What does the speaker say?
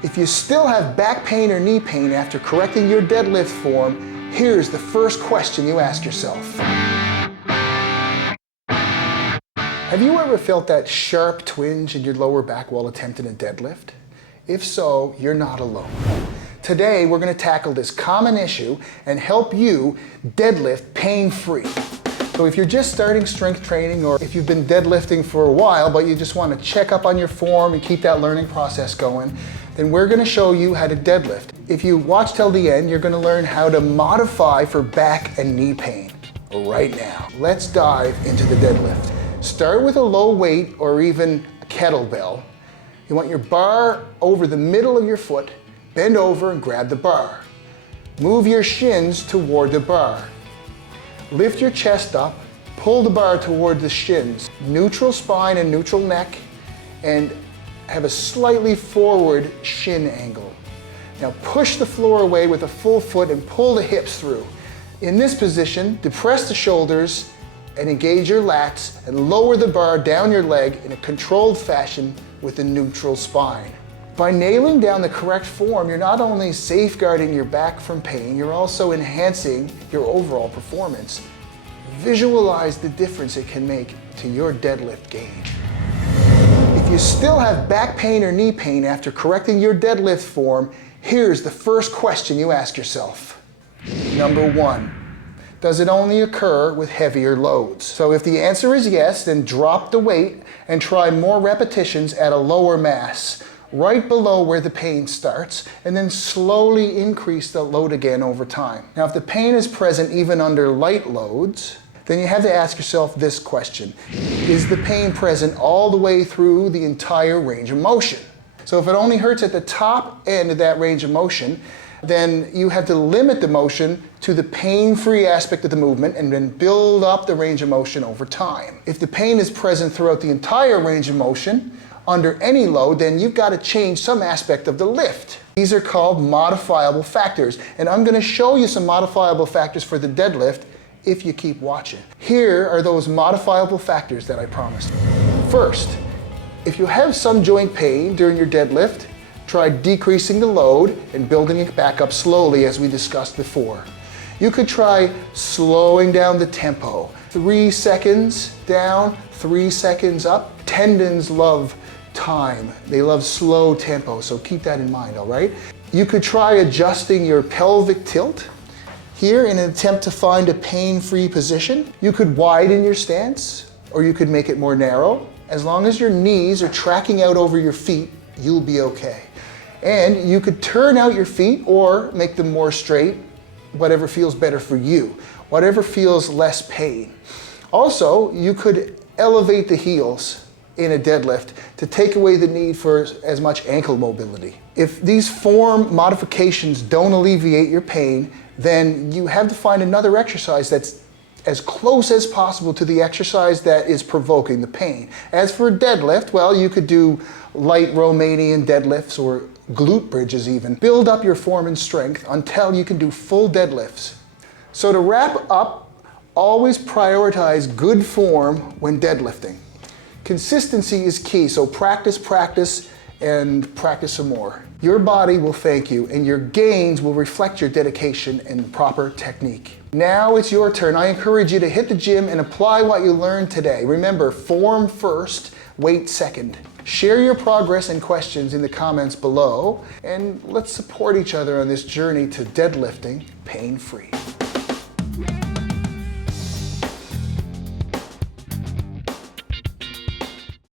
If you still have back pain or knee pain after correcting your deadlift form, here's the first question you ask yourself. Have you ever felt that sharp twinge in your lower back while attempting a deadlift? If so, you're not alone. Today, we're going to tackle this common issue and help you deadlift pain-free. So if you're just starting strength training, or if you've been deadlifting for a while but you just want to check up on your form and keep that learning process going, then we're going to show you how to deadlift. If you watch till the end, you're going to learn how to modify for back and knee pain right now. Let's dive into the deadlift. Start with a low weight or even a kettlebell. You want your bar over the middle of your foot, bend over and grab the bar. Move your shins toward the bar. Lift your chest up, pull the bar toward the shins, neutral spine and neutral neck, and have a slightly forward shin angle. Now push the floor away with a full foot and pull the hips through. In this position, depress the shoulders and engage your lats and lower the bar down your leg in a controlled fashion with a neutral spine. By nailing down the correct form, you're not only safeguarding your back from pain, you're also enhancing your overall performance. Visualize the difference it can make to your deadlift game. If you still have back pain or knee pain after correcting your deadlift form, here's the first question you ask yourself. Number 1. Does it only occur with heavier loads? So if the answer is yes, then drop the weight and try more repetitions at a lower mass, right below where the pain starts, and then slowly increase the load again over time. Now, if the pain is present even under light loads, then you have to ask yourself this question. Is the pain present all the way through the entire range of motion? So if it only hurts at the top end of that range of motion, then you have to limit the motion to the pain-free aspect of the movement and then build up the range of motion over time. If the pain is present throughout the entire range of motion, under any load, then you've got to change some aspect of the lift. These are called modifiable factors, and I'm going to show you some modifiable factors for the deadlift if you keep watching. Here are those modifiable factors that I promised. First, if you have some joint pain during your deadlift, try decreasing the load and building it back up slowly as we discussed before. You could try slowing down the tempo. 3 seconds down, 3 seconds up. Tendons love time. They love slow tempo, so keep that in mind, all right? You could try adjusting your pelvic tilt here in an attempt to find a pain-free position. You could widen your stance, or you could make it more narrow. As long as your knees are tracking out over your feet, you'll be okay. And you could turn out your feet or make them more straight, whatever feels better for you, whatever feels less pain. Also, you could elevate the heels in a deadlift to take away the need for as much ankle mobility. If these form modifications don't alleviate your pain, then you have to find another exercise that's as close as possible to the exercise that is provoking the pain. As for deadlift, well, you could do light Romanian deadlifts or glute bridges even. Build up your form and strength until you can do full deadlifts. So to wrap up, always prioritize good form when deadlifting. Consistency is key, so practice, and practice some more. Your body will thank you, and your gains will reflect your dedication and proper technique. Now it's your turn. I encourage you to hit the gym and apply what you learned today. Remember, form first, weight second. Share your progress and questions in the comments below, and let's support each other on this journey to deadlifting pain-free.